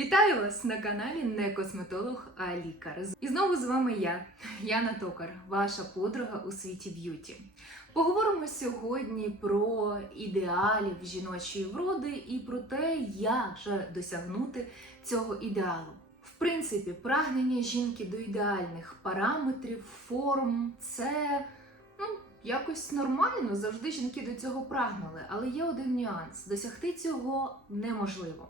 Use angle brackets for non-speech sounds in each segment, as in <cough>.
Вітаю вас на каналі Не косметолог, а лікар. І знову з вами я, Яна Токар, ваша подруга у світі б'юті. Поговоримо сьогодні про ідеалів жіночої вроди і про те, як же досягнути цього ідеалу. В принципі, прагнення жінки до ідеальних параметрів, форм це ну, якось нормально. Завжди жінки до цього прагнули. Але є один нюанс: досягти цього неможливо.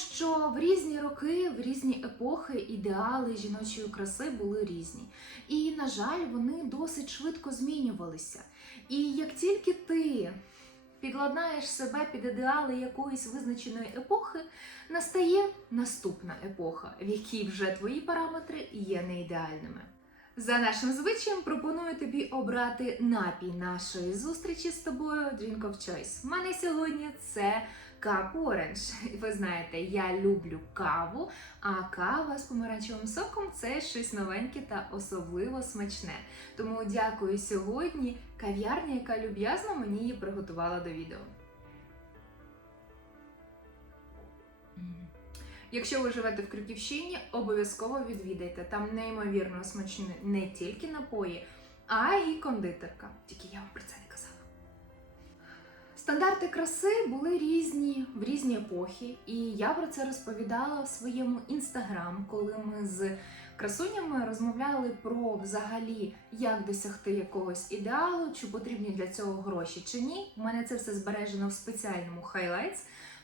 Що в різні роки, в різні епохи ідеали жіночої краси були різні. І, на жаль, вони досить швидко змінювалися. І як тільки ти підладнаєш себе під ідеали якоїсь визначеної епохи, настає наступна епоха, в якій вже твої параметри є неідеальними. За нашим звичаєм пропоную тобі обрати напій нашої зустрічі з тобою Drink of Choice. У мене сьогодні це Cup Orange. Ви знаєте, я люблю каву, а кава з помаранчевим соком це щось новеньке та особливо смачне. Тому дякую сьогодні кав'ярні, яка люб'язно мені її приготувала до відео. Якщо ви живете в Крюківщині, обов'язково відвідайте. Там неймовірно смачні не тільки напої, а й кондитерка. Тільки я вам про це не казала. Стандарти краси були різні в різні епохи, і я про це розповідала в своєму інстаграм, коли ми з красунями розмовляли про взагалі, як досягти якогось ідеалу, чи потрібні для цього гроші чи ні. У мене це все збережено в спеціальному highlights.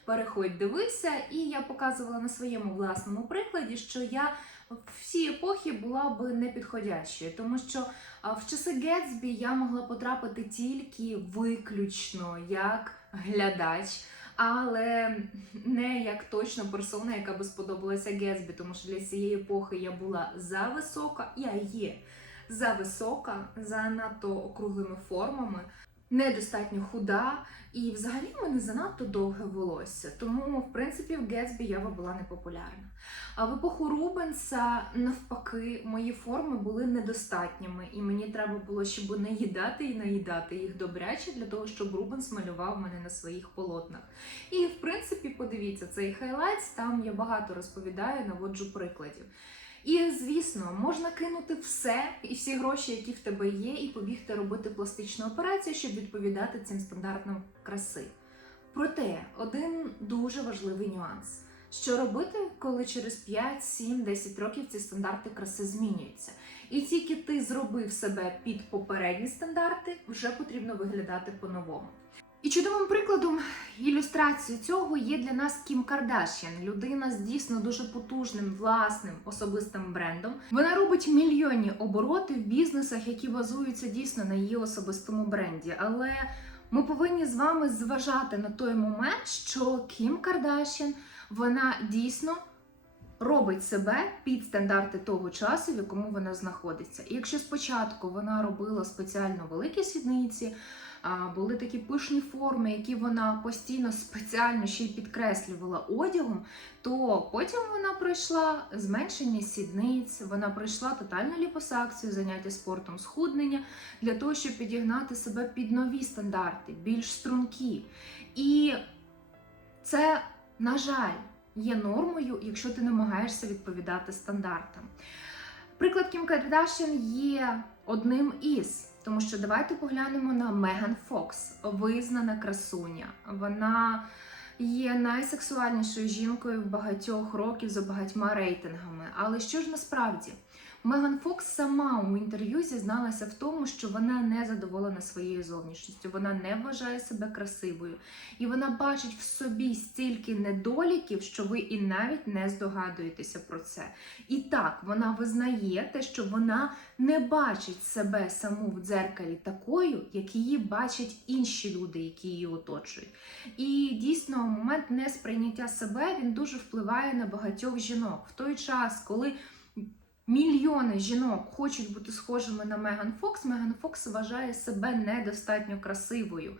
Переходь, дивися, і я показувала на своєму власному прикладі, що я всі епохи була би непідходящою, тому що в часи Гетсбі я могла потрапити тільки виключно як глядач, але не як точно персона, яка би сподобалася Гетсбі, тому що для цієї епохи я була за висока, я є за висока, за надто округлими формами. Недостатньо худа, і взагалі в мене занадто довге волосся. Тому, в принципі, в Гетсбі я була непопулярна. А в епоху Рубенса, навпаки, мої форми були недостатніми, і мені треба було, щоб наїдати і наїдати їх добряче для того, щоб Рубенс малював мене на своїх полотнах. І, в принципі, подивіться цей хайлайтс, там я багато розповідаю, наводжу прикладів. І звісно, можна кинути все і всі гроші, які в тебе є, і побігти робити пластичну операцію, щоб відповідати цим стандартам краси. Проте один дуже важливий нюанс: що робити, коли через 5, 7, 10 років ці стандарти краси змінюються. І тільки ти зробив себе під попередні стандарти, вже потрібно виглядати по-новому. І чудовим прикладом ілюстрації цього є для нас Кім Кардашян, людина з дійсно дуже потужним власним особистим брендом. Вона робить мільйонні обороти в бізнесах, які базуються дійсно на її особистому бренді. Але ми повинні з вами зважати на той момент, що Кім Кардашян вона дійсно робить себе під стандарти того часу, в якому вона знаходиться. І якщо спочатку вона робила спеціально великі сідниці, були такі пишні форми, які вона постійно спеціально ще й підкреслювала одягом, то потім вона пройшла зменшення сідниць, вона пройшла тотальну ліпосакцію, заняття спортом, схуднення для того, щоб підігнати себе під нові стандарти, більш стрункі. І це, на жаль, є нормою, якщо ти намагаєшся відповідати стандартам. Приклад Кім Кардашян є одним із. Тому що давайте поглянемо на Меган Фокс, визнана красуня. Вона є найсексуальнішою жінкою в багатьох років за багатьма рейтингами. Але що ж насправді? Меган Фокс сама у інтерв'ю зізналася в тому, що вона не задоволена своєю зовнішністю, вона не вважає себе красивою, і вона бачить в собі стільки недоліків, що ви і навіть не здогадуєтеся про це. І так, вона визнає те, що вона не бачить себе саму в дзеркалі такою, як її бачать інші люди, які її оточують. І дійсно, момент несприйняття себе він дуже впливає на багатьох жінок в той час, коли. Мільйони жінок хочуть бути схожими на Меган Фокс. Меган Фокс вважає себе недостатньо красивою.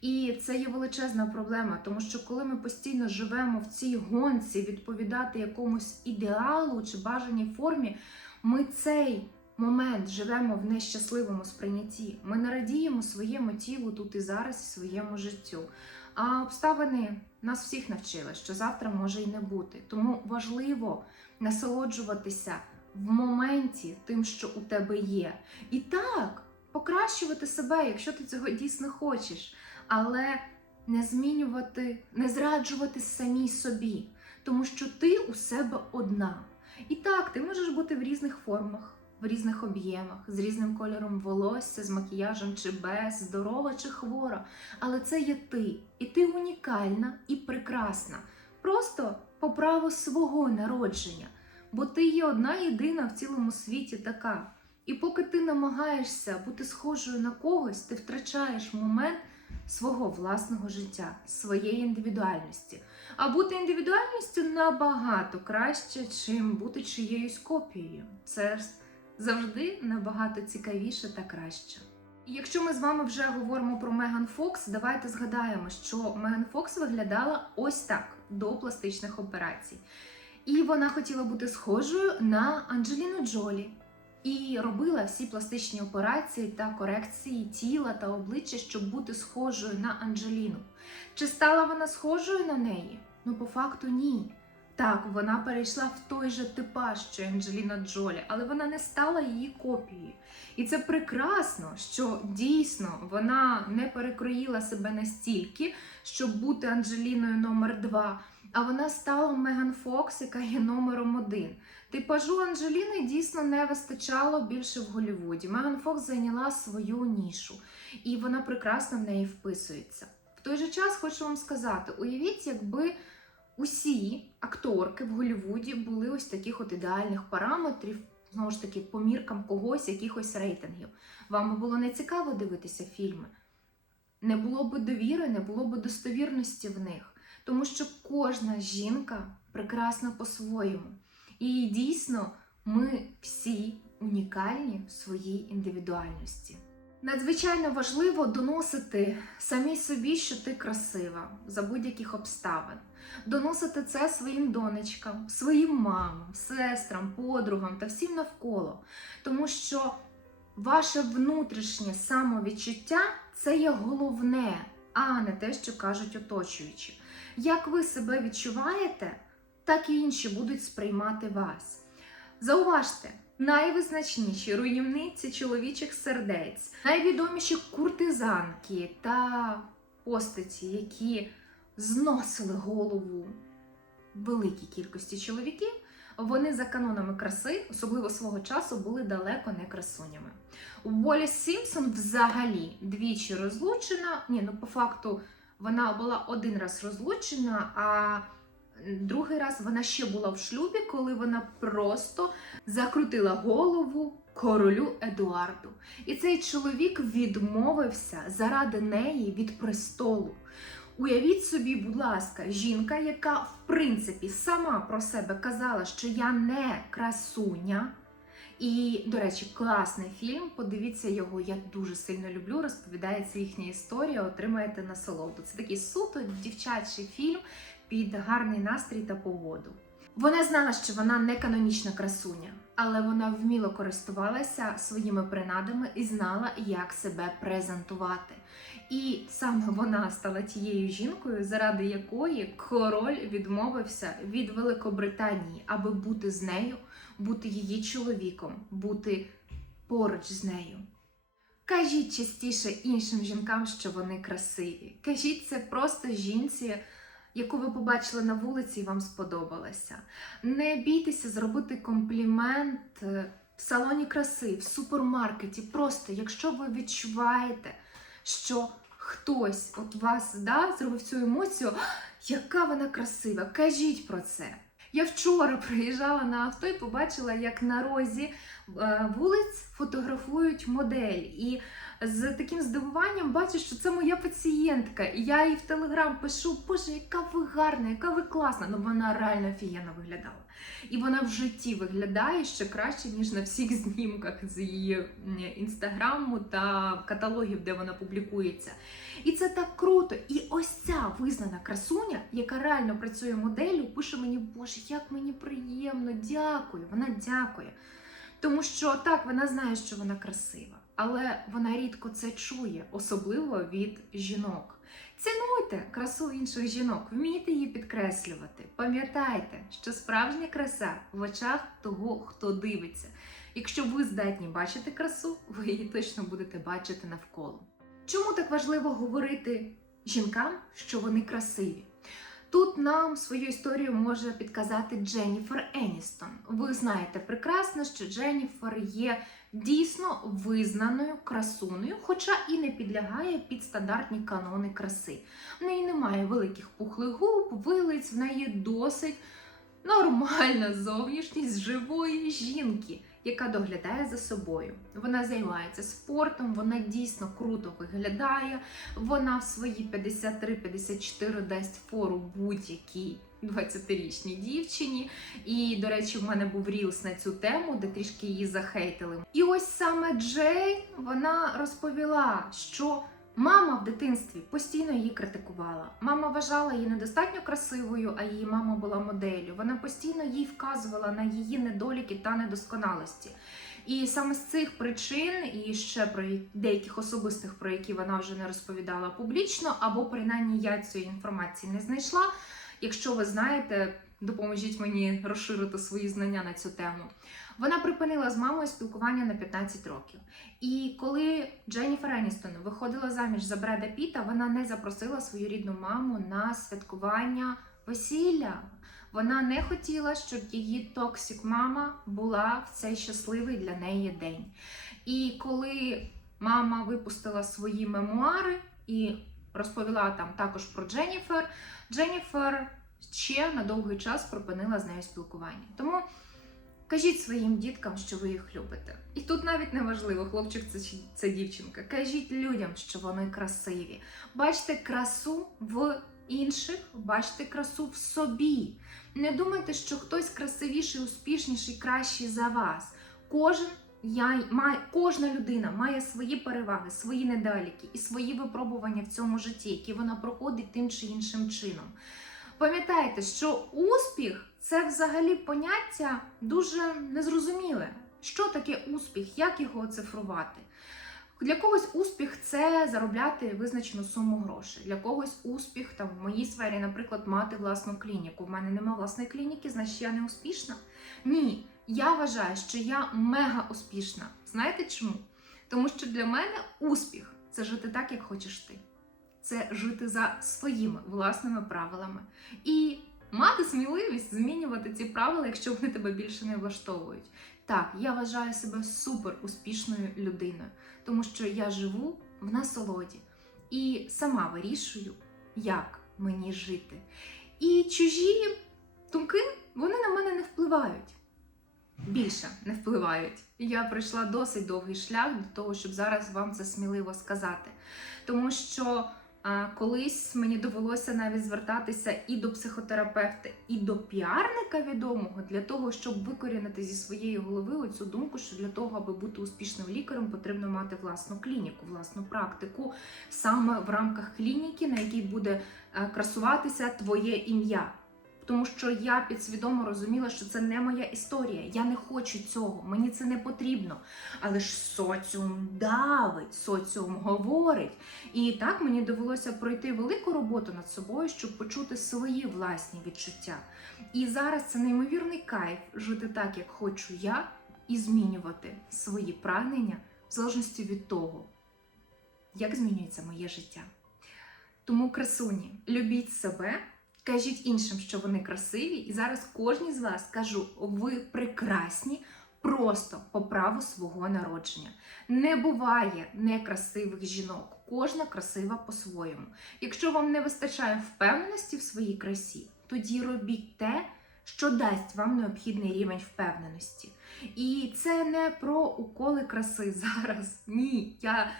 І це є величезна проблема, тому що коли ми постійно живемо в цій гонці відповідати якомусь ідеалу чи бажаній формі, ми цей момент живемо в нещасливому сприйнятті. Ми не радіємо своєму тілу тут і зараз, і своєму життю. А обставини нас всіх навчили, що завтра може і не бути. Тому важливо насолоджуватися в моменті тим, що у тебе є. І так, покращувати себе, якщо ти цього дійсно хочеш, але не змінювати, не зраджувати самій собі, тому що ти у себе одна. І так, ти можеш бути в різних формах, в різних об'ємах, з різним кольором волосся, з макіяжем чи без, здорова чи хвора. Але це є ти, і ти унікальна і прекрасна. Просто по праву свого народження, бо ти є одна єдина в цілому світі така. І поки ти намагаєшся бути схожою на когось, ти втрачаєш момент свого власного життя, своєї індивідуальності. А бути індивідуальністю набагато краще, чим бути чиєюсь копією. Це завжди набагато цікавіше та краще. Якщо ми з вами вже говоримо про Меган Фокс, давайте згадаємо, що Меган Фокс виглядала ось так до пластичних операцій. І вона хотіла бути схожою на Анджеліну Джолі. І робила всі пластичні операції та корекції тіла та обличчя, щоб бути схожою на Анджеліну. Чи стала вона схожою на неї? Ну, по факту, ні. Так, вона перейшла в той же типаж, що Анджеліна Джолі, але вона не стала її копією. І це прекрасно, що дійсно вона не перекроїла себе настільки, щоб бути Анджеліною номер два, а вона стала Меган Фокс, яка є номером один. Типажу Анджеліни дійсно не вистачало більше в Голлівуді. Меган Фокс зайняла свою нішу, і вона прекрасно в неї вписується. В той же час хочу вам сказати: уявіть, якби усі акторки в Голлівуді були ось таких от ідеальних параметрів, знову ж таки, по міркам когось, якихось рейтингів. Вам би було не цікаво дивитися фільми. Не було би довіри, не було би достовірності в них, тому що кожна жінка прекрасна по-своєму. І дійсно, ми всі унікальні в своїй індивідуальності. Надзвичайно важливо доносити самій собі, що ти красива за будь-яких обставин. Доносити це своїм донечкам, своїм мамам, сестрам, подругам та всім навколо. Тому що ваше внутрішнє самовідчуття це є головне, а не те, що кажуть оточуючі. Як ви себе відчуваєте, так і інші будуть сприймати вас. Зауважте, найвизначніші руйнівниці чоловічих сердець, найвідоміші куртизанки та постаті, які зносили голову великій кількості чоловіків, вони за канонами краси, особливо свого часу, були далеко не красунями. Уоліс Сімпсон взагалі двічі розлучена. Ні, ну по факту вона була один раз розлучена, а другий раз вона ще була в шлюбі, коли вона просто закрутила голову королю Едуарду. І цей чоловік відмовився заради неї від престолу. Уявіть собі, будь ласка, жінка, яка в принципі сама про себе казала, що я не красуня. І, до речі, класний фільм. Подивіться його, я дуже сильно люблю. Розповідається їхня історія, отримаєте насолоду. Це такий суто дівчачий фільм під гарний настрій та погоду. Вона знала, що вона не канонічна красуня, але вона вміло користувалася своїми принадами і знала, як себе презентувати. І саме вона стала тією жінкою, заради якої король відмовився від Великобританії, аби бути з нею, бути її чоловіком, бути поруч з нею. Кажіть частіше іншим жінкам, що вони красиві. Кажіть це просто жінці, яку ви побачили на вулиці і вам сподобалася. Не бійтеся зробити комплімент е, в салоні краси, в супермаркеті. Просто якщо ви відчуваєте, що хтось от вас да, зробив цю емоцію, яка вона красива, кажіть про це. Я вчора приїжджала на авто і побачила, як на розі е, вулиць фотографують модель. І з таким здивуванням бачу, що це моя пацієнтка. І я їй в телеграм пишу: Боже, яка ви гарна, яка ви класна. Ну вона реально офігенно виглядала. І вона в житті виглядає ще краще, ніж на всіх знімках з її інстаграму та каталогів, де вона публікується. І це так круто. І ось ця визнана красуня, яка реально працює моделлю, пише мені, Боже, як мені приємно, дякую. Вона дякує. Тому що так, вона знає, що вона красива, але вона рідко це чує, особливо від жінок. Цінуйте красу інших жінок, вмійте її підкреслювати. Пам'ятайте, що справжня краса в очах того, хто дивиться. Якщо ви здатні бачити красу, ви її точно будете бачити навколо. Чому так важливо говорити жінкам, що вони красиві? Тут нам свою історію може підказати Дженніфер Еністон. Ви знаєте прекрасно, що Дженніфер є дійсно визнаною красунею, хоча і не підлягає під стандартні канони краси. В неї немає великих пухлих губ, вилиць, в неї досить нормальна зовнішність живої жінки, яка доглядає за собою. Вона займається спортом, вона дійсно круто виглядає. Вона в свої 53-54 дасть фору будь-якій 20-річній дівчині. І, до речі, в мене був рілс на цю тему, де трішки її захейтили. І ось саме Джей вона розповіла, що. Мама в дитинстві постійно її критикувала. Мама вважала її недостатньо красивою, а її мама була моделлю. Вона постійно їй вказувала на її недоліки та недосконалості. І саме з цих причин, і ще про деяких особистих, про які вона вже не розповідала публічно, або принаймні я цієї інформації не знайшла. Якщо ви знаєте, допоможіть мені розширити свої знання на цю тему. Вона припинила з мамою спілкування на 15 років. І коли Дженніфер Еністон виходила заміж за Бреда Піта, вона не запросила свою рідну маму на святкування весілля. Вона не хотіла, щоб її токсик мама була в цей щасливий для неї день. І коли мама випустила свої мемуари і розповіла там також про Дженніфер, Дженніфер ще на довгий час припинила з нею спілкування. Тому кажіть своїм діткам, що ви їх любите. І тут навіть не важливо, хлопчик це, це дівчинка. Кажіть людям, що вони красиві. Бачте красу в інших, бачте красу в собі. Не думайте, що хтось красивіший, успішніший, кращий за вас. Кожен я, має, кожна людина має свої переваги, свої недоліки і свої випробування в цьому житті, які вона проходить тим чи іншим чином. Пам'ятайте, що успіх це взагалі поняття дуже незрозуміле. Що таке успіх, як його оцифрувати? Для когось успіх це заробляти визначену суму грошей. Для когось успіх там в моїй сфері, наприклад, мати власну клініку. В мене немає власної клініки, значить я не успішна. Ні, я вважаю, що я мега успішна. Знаєте чому? Тому що для мене успіх це жити так, як хочеш ти. Це жити за своїми власними правилами. І мати сміливість змінювати ці правила, якщо вони тебе більше не влаштовують. Так, я вважаю себе супер успішною людиною, тому що я живу в насолоді і сама вирішую, як мені жити. І чужі думки вони на мене не впливають. Більше не впливають. Я пройшла досить довгий шлях до того, щоб зараз вам це сміливо сказати. Тому що колись мені довелося навіть звертатися і до психотерапевта, і до піарника відомого для того, щоб викорінити зі своєї голови оцю думку, що для того, аби бути успішним лікарем, потрібно мати власну клініку, власну практику саме в рамках клініки, на якій буде е, красуватися твоє ім'я. Тому що я підсвідомо розуміла, що це не моя історія. Я не хочу цього, мені це не потрібно. Але ж соціум давить, соціум говорить. І так мені довелося пройти велику роботу над собою, щоб почути свої власні відчуття. І зараз це неймовірний кайф жити так, як хочу я, і змінювати свої прагнення в залежності від того, як змінюється моє життя. Тому, красуні, любіть себе. Кажіть іншим, що вони красиві, і зараз кожній з вас кажу: ви прекрасні просто по праву свого народження. Не буває некрасивих жінок, кожна красива по-своєму. Якщо вам не вистачає впевненості в своїй красі, тоді робіть те, що дасть вам необхідний рівень впевненості. І це не про уколи краси <laughs> зараз. Ні, я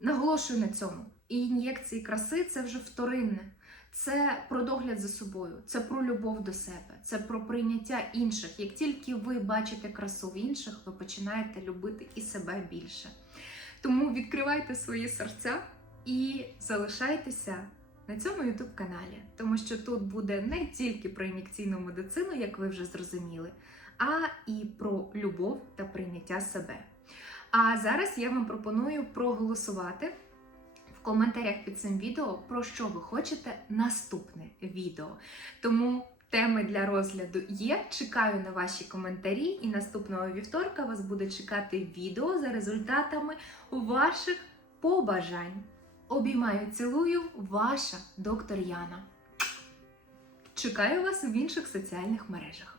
наголошую на цьому. І ін'єкції краси це вже вторинне. Це про догляд за собою, це про любов до себе, це про прийняття інших. Як тільки ви бачите красу в інших, ви починаєте любити і себе більше. Тому відкривайте свої серця і залишайтеся на цьому youtube каналі, тому що тут буде не тільки про ін'єкційну медицину, як ви вже зрозуміли, а і про любов та прийняття себе. А зараз я вам пропоную проголосувати в коментарях під цим відео, про що ви хочете наступне відео. Тому теми для розгляду є. Чекаю на ваші коментарі, і наступного вівторка вас буде чекати відео за результатами ваших побажань. Обіймаю, цілую, ваша доктор Яна. Чекаю вас в інших соціальних мережах.